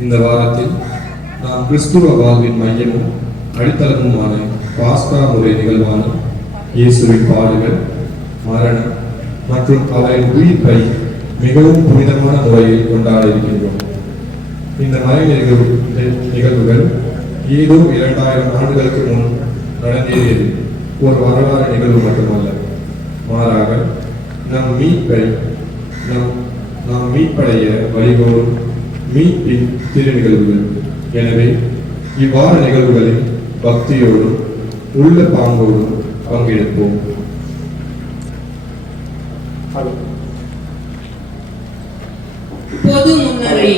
இந்த வாரத்தில் நாம் கிறிஸ்துவ வாழ்வின் மையமும் அடித்தளமுமான பாஸ்கா முறை நிகழ்வான இயேசுவின் பாடுகள் மரணம் மற்றும் அவரின் உயிர்ப்பை மிகவும் புனிதமான முறையில் கொண்டாட இருக்கின்றோம் இந்த மறை நிகழ்வு நிகழ்வுகள் ஏதோ இரண்டாயிரம் ஆண்டுகளுக்கு முன் நடந்தேறியது. ஒரு வரலாறு நிகழ்வு மட்டுமல்ல. மாறாக நம் மீட்பை நம் நாம் மீட்படைய வழிகோரும் மீட்பின் திரு நிகழ்வுகள் எனவே இவ்வாறு நிகழ்வுகளில் பக்தியோடும் உள்ள பாங்கோடும் பங்கெடுப்போம். பொது முன்னுரை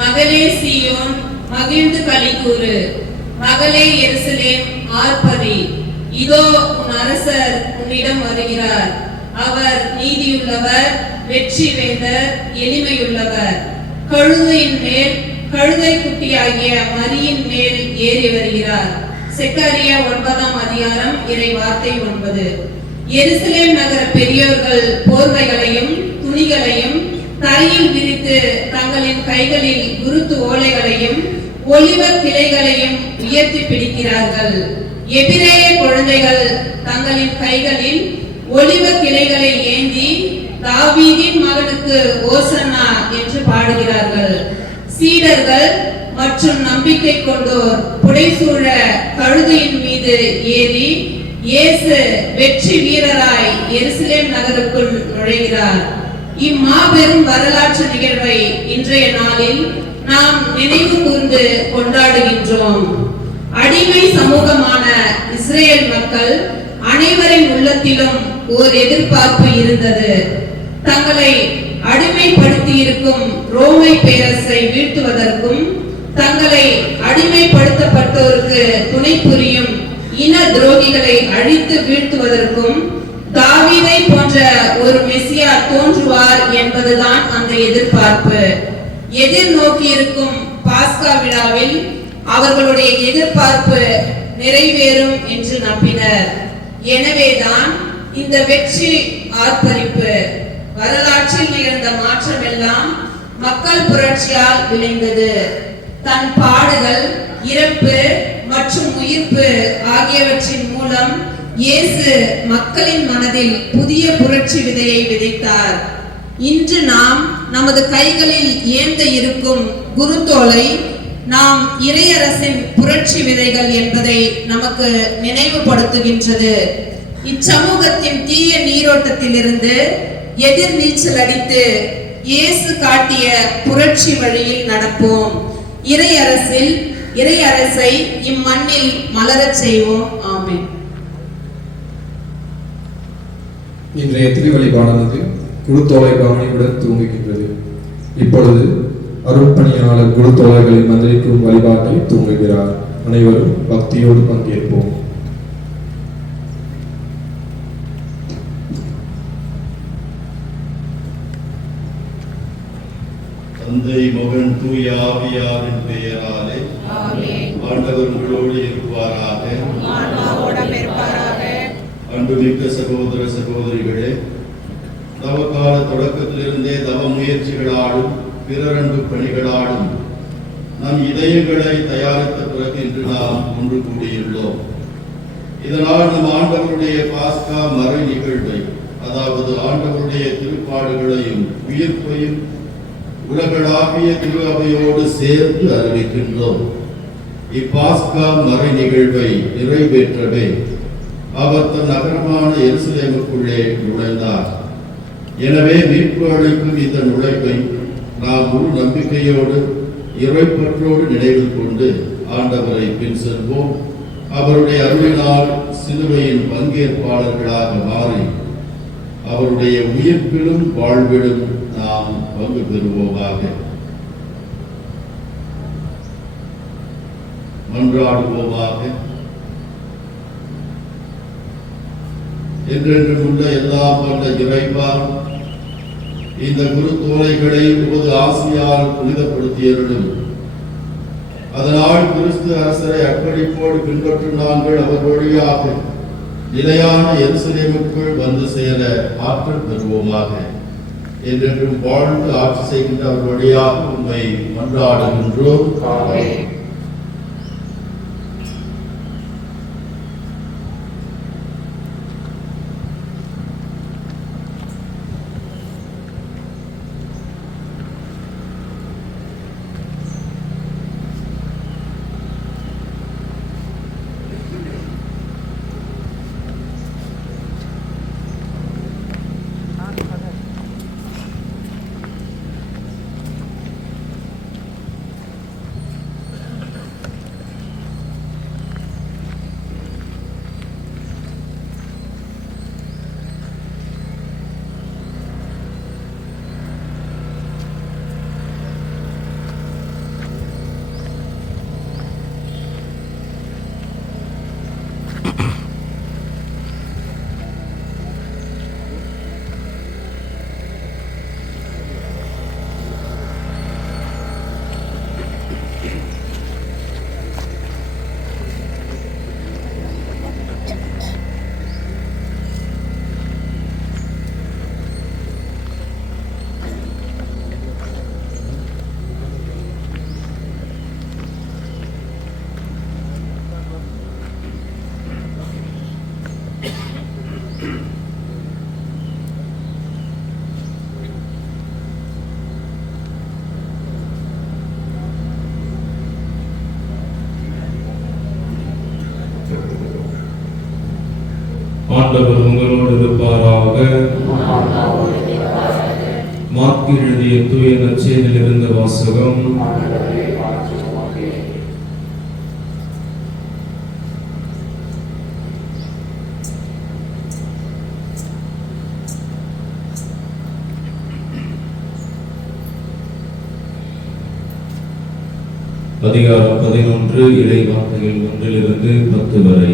மகளே சீயோன் மகிழ்ந்து களிகூறு. மகளே எருசலேம் ஆர்ப்பரி இதோ உன் அரசர் உன்னிடம் வருகிறார். அவர் நீதியுள்ளவர் வெற்றி வேந்தர் எளிமையுள்ளவர். கழுதையின் மேல் கழுதை குட்டியாகிய மரியின் மேல் ஏறி வருகிறார். செக்காரிய ஒன்பதாம் அதிகாரம் இறை வார்த்தை ஒன்பது. எருசலேம் நகர பெரியோர்கள் போர்வைகளையும் துணிகளையும் தரையில் விரித்து தங்களின் கைகளில் குருத்து ஓலைகளையும் ஒலிவ கிளைகளையும் உயர்த்தி பிடிக்கிறார்கள். எபிரேய குழந்தைகள் தங்களின் கைகளில் ஒலிவ கிளைகளை ஏந்தி தாவீதின் மகனுக்கு ஓசன்னா என்று பாடுகிறார்கள். சீடர்கள் மற்றும் நம்பிக்கை கொண்டோர் புடைசூழ கழுதையின் மீது ஏறி இயேசு வெற்றி வீரராய் எருசலேம் நகருக்குள் நுழைகிறார். இம்மாபெரும் வரலாற்று நிகழ்வை இன்றைய நாளில் நாம் நினைவு கூர்ந்து கொண்டாடுகின்றோம். அடிமை சமூகமான இஸ்ரேல் மக்கள் அனைவரின் உள்ளத்திலும் ஓர் எதிர்பார்ப்பு இருந்தது. தங்களை அடிமைப்படுத்தி இருக்கும் ரோமை பேரரசை வீழ்த்துவதற்கும் தங்களை அடிமைப்படுத்தப்பட்டோருக்கு துணை புரியும் இன துரோகிகளை அழித்து வீழ்த்துவதற்கும் தாவீதை போன்ற ஒரு மெசியா தோன்றுவார் என்பதுதான் அந்த எதிர்பார்ப்பு. எதிர்நோக்கி இருக்கும் பாஸ்கா விழாவில் அவர்களுடைய எதிர்பார்ப்பு நிறைவேறும் என்று நம்பினர். எனவேதான் இந்த வெற்றி ஆர்ப்பரிப்பு. வரலாற்றில் நிகழ்ந்த மாற்றம் எல்லாம் மக்கள் புரட்சியால் விளைந்தது. தன் பாடுகள் இறப்பு மற்றும் உயிர்ப்பு ஆகியவற்றின் மூலம் இயேசு மக்களின் மனதில் புதிய புரட்சி விதையை விதைத்தார். இன்று நாம் நமது கைகளில் ஏந்த இருக்கும் குருத்தோலை நாம் இறையரசின் புரட்சி விதைகள் என்பதை நமக்கு நினைவுபடுத்துகின்றது. இச்சமூகத்தின் தீய நீரோட்டத்திலிருந்து எதிர் நீச்சல் அடித்து இயேசு காட்டிய புரட்சி வழியில் நடப்போம். இறையரசில் இறையரசை இம்மண்ணில் மலரச் செய்வோம். ஆமீன். இன்றைய திருவழிபாடானது குழுத்தோலை பாவனையுடன் தூங்குகின்றது இப்பொழுது அருட்பணியாளர் குழுத்தோழர்களை மந்திரிக்கும் வழிபாட்டை தூங்குகிறார் அனைவரும் பக்தியோடு பங்கேற்போம். தந்தை மகன் தூய ஆவியாரின் பெயராலே ஆண்டவர் உங்களோடு இருப்பாராக. அன்புமிக்க சகோதர சகோதரிகளே தவக்கால தொடக்கத்திலிருந்தே தவ முயற்சிகளாலும் பிறரன்பு பணிகளாலும் நம் இதயங்களை தயாரித்த பிறகு இன்று நாம் ஒன்று கூடியுள்ளோம். இதனால் நம் ஆண்டவருடைய பாஸ்கா மறை நிகழ்வை அதாவது ஆண்டவருடைய திருப்பாடுகளையும் உயிர்ப்பையும் உலகளாவிய திரு அவையோடு சேர்த்து அறிவிக்கின்றோம். இப்பாஸ்கா மறை நிகழ்வை நிறைவேற்றவே அவர் தன் நகரமான எருசலேமுக்குள்ளே நுழைந்தார். எனவே மீட்பு அளிக்கும் இந்த நுழைவை நாம் முழு நம்பிக்கையோடு இறைப்பற்றோடு நினைவில் கொண்டு ஆண்டவரை பின் செல்வோம். அவருடைய அருளினால் சிலுவையின் பங்கேற்பாளர்களாக மாறி அவருடைய உயிர்ப்பிலும் வாழ்விலும் பங்கு பெறுவோமாக மன்றாடுவோமாக. என்றென்றும் உள்ள எல்லாம் வல்ல இறைவா இந்த குருத்தோலைகளை உமது ஆசியால் புனிதப்படுத்தியருளும். அதனால் கிறிஸ்து அரசரை அர்ப்பணிப்போடு பின்பற்றும் நாங்கள் அவர் வழியாக நிலையான எருசலேமுக்குள் வந்து சேர ஆற்றல் பெறுவோமாக என்றென்றும் வாழ்ந்து ஆட்சி செய்கின்ற ஒரு வழியாக உண்மை மன்றாடுகின்றோம் ஆண்டவர் உங்களோடு இருப்பாராக மாற்கு எழுதிய தூய நச்சேனில் இருந்த வாசகம் அதிகாரம் பதினொன்று இறை வார்த்தைகள் ஒன்றிலிருந்து பத்து வரை.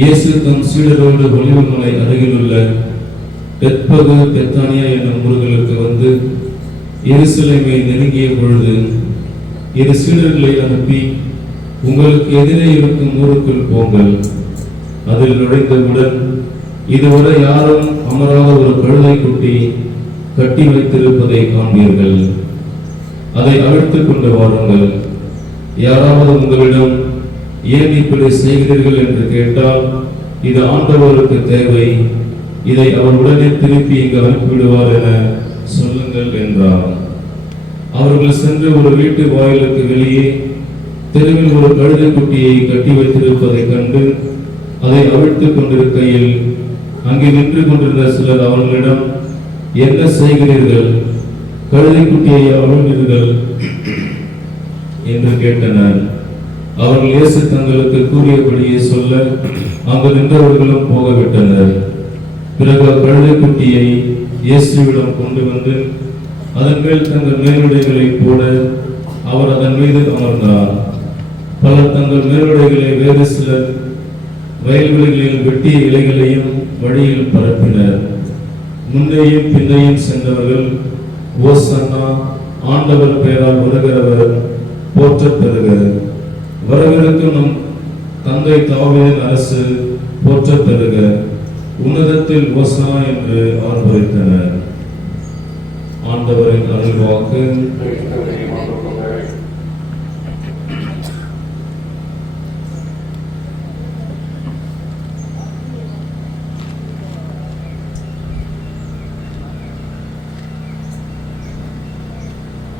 இயேசு தம் சீடரோடு ஒளிவுமலை அருகிலுள்ள பெத்பகு பெத்தானியா என்னும் ஊர்களுக்கு வந்து எருசலேமை நெருங்கிய பொழுது இரு சீடர்களை அனுப்பி உங்களுக்கு எதிரே இருக்கும் ஊருக்குள் போங்கள். அதில் நுழைந்தவுடன் இதுவரை யாரும் அமராத ஒரு கழுதை குட்டி கட்டி வைத்திருப்பதை காண்பீர்கள். அதை அழைத்துக் கொண்டு வாருங்கள். யாராவது உங்களிடம் ஏன் இப்படி செய்கிறீர்கள்? என்று கேட்டால் இது ஆண்டவருக்கு தேவை. இதை அவர் உடனே திருப்பி இங்கு அனுப்பிவிடுவார் என சொல்லுங்கள் என்றார். அவர்கள் சென்று ஒரு வீட்டு வாயிலுக்கு வெளியே தெருவில் ஒரு கழுதை குட்டியை கட்டி வைத்திருப்பதைக் கண்டு அதை அவிழ்த்துக் கொண்டிருக்கையில் அங்கே நின்று கொண்டிருந்த சிலர் அவர்களிடம் என்ன செய்கிறீர்கள்? கழுதை குட்டியை அவிழ்ந்தீர்கள்? என்று கேட்டனர். அவர்கள் இயேசு தங்களுக்கு கூறியபடியே சொல்ல அங்கு நின்றவர்களும் போகவிட்டனர். பிறகு கழுதை குட்டியை இயேசுவிடம் கொண்டு வந்து அதன் மேல் தங்கள் மேலுடைகளை போட அவர் அதன் மீது அமர்ந்தார். பலர் தங்கள் மேலுடைகளை வேறு சிலர் வயல்வெளிகளில் வெட்டிய இலைகளையும் வழியில் பரப்பினர். முன்னேயும் பின்னையும் சென்றவர்கள் ஓசன்னா ஆண்டவர் பெயரால் வருகிறவர் போற்றப் பெறுக. வரவிருக்கும் நம் தந்தை தாவீதின் அரசு போற்றப் பெறுக. உன்னதத்தில் ஓசா என்று ஆர்ப்பரித்தனர் ஆண்டவரின் அருள்வாக்கு.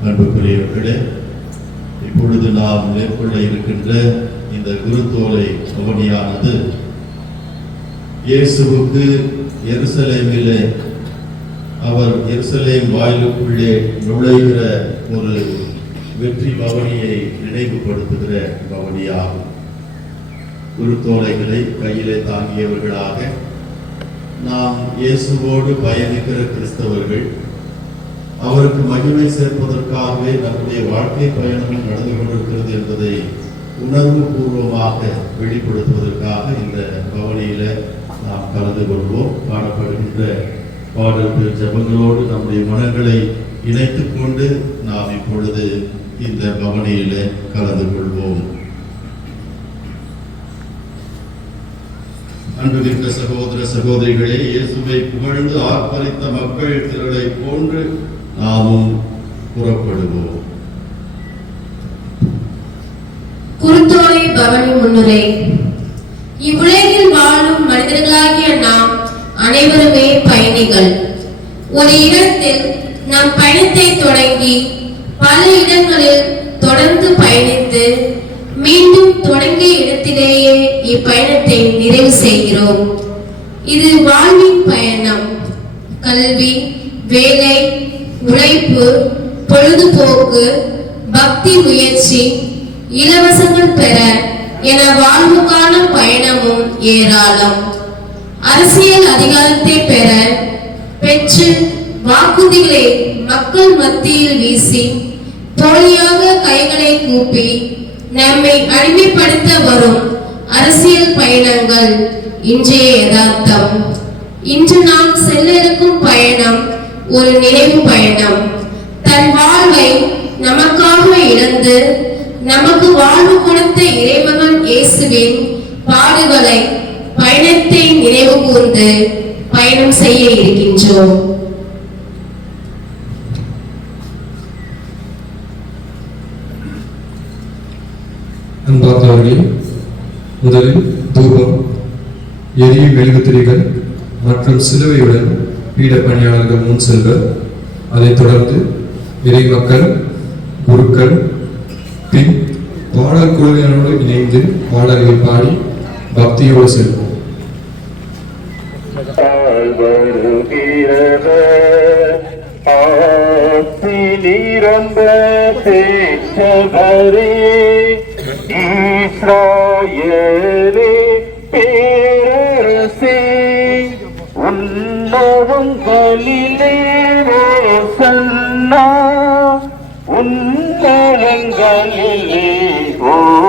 அன்புக்குரியவர்களே இப்பொழுது நாம் மேற்கொள்ள இருக்கின்ற இந்த குருத்தோலை பவனியானது இயேசுவுக்கு எருசலேமிலே அவர் எருசலேம் வாயிலுக்குள்ளே நுழைகிற ஒரு வெற்றி பவனியை நினைவுபடுத்துகிற பவனியாகும். குருத்தோலைகளை கையிலே தாங்கியவர்களாக நாம் இயேசுவோடு பயணிக்கிற கிறிஸ்தவர்கள் அவருக்கு மகிமை சேர்ப்பதற்காகவே நம்முடைய வாழ்க்கை பயணமும் நடந்து கொண்டிருக்கிறது என்பதை உணர்வு பூர்வமாக வெளிப்படுத்துவதற்காக இந்த பவனியில நாம் கலந்து கொள்வோம். பாடப்படுகின்ற பாடல்கள் ஜபங்களோடு நம்முடைய மனங்களை இணைத்துக் கொண்டு நாம் இப்பொழுது இந்த பவனியில கலந்து கொள்வோம். அன்புமிக்க சகோதர சகோதரிகளே இயேசுவை புகழ்ந்து ஆர்ப்பரித்த மக்கள் திரளை போன்று நாமும் புறப்படுவோம். குருத்தோலை பவனி முன்னுரை. இவ்வுலக மனிதர்களாகிய நாம் அனைவருமே பயணிகள். ஒரு இடத்தில் நம் பயணத்தை தொடங்கி பல இடங்களில் தொடர்ந்து பயணித்து மீண்டும் தொடங்கிய இடத்திலேயே இப்பயணத்தை நிறைவு செய்கிறோம். இது வாழ்வின் பயணம். கல்வி வேலை உழைப்பு பொழுதுபோக்கு பக்தி முயற்சி இலவசங்கள் பெற என வாழ்வுக்கான பயணமும் ஏராளம். அரசியல் அதிகாரத்தை பெற பெற்று வாக்குறுதிகளை மக்கள் மத்தியில் வீசி போலியாக கைகளை கூப்பி நம்மை அடிமைப்படுத்த வரும் அரசியல் பயணங்கள் இன்றைய யதார்த்தம். இன்று நாம் செல்ல இருக்கும் பயணம் ஒரு நினைவு பயணம். தன் வாழ்வை நமக்காக இழந்து நமக்கு வாழ்வு கொடுத்த இறைமகன் இயேசுவின் பாடுகளை பயணத்தை நினைவு கூர்ந்து பயணம் செய்ய இருக்கின்றோம். அன்பார்ந்தவர்களே முதலில் தூபம் எரியும் மெழுகுத்திரிகள் மற்றும் சிலுவையுடன் பீட பணியாளர்கள் முன் செல்வர் அதைத் தொடர்ந்து இறை மக்கள் குருக்கள் பின் பாடல் குழுவினரோடு இணைந்து பாடல்களை பாடி பக்தியோடு செல்வோம். நிரம்ப சேற்றவரே ஈஸ்ராயேலே பேரரசே உன்னதங்களிலே ஓசன்னா உன்னதங்களிலே ஓசன்னா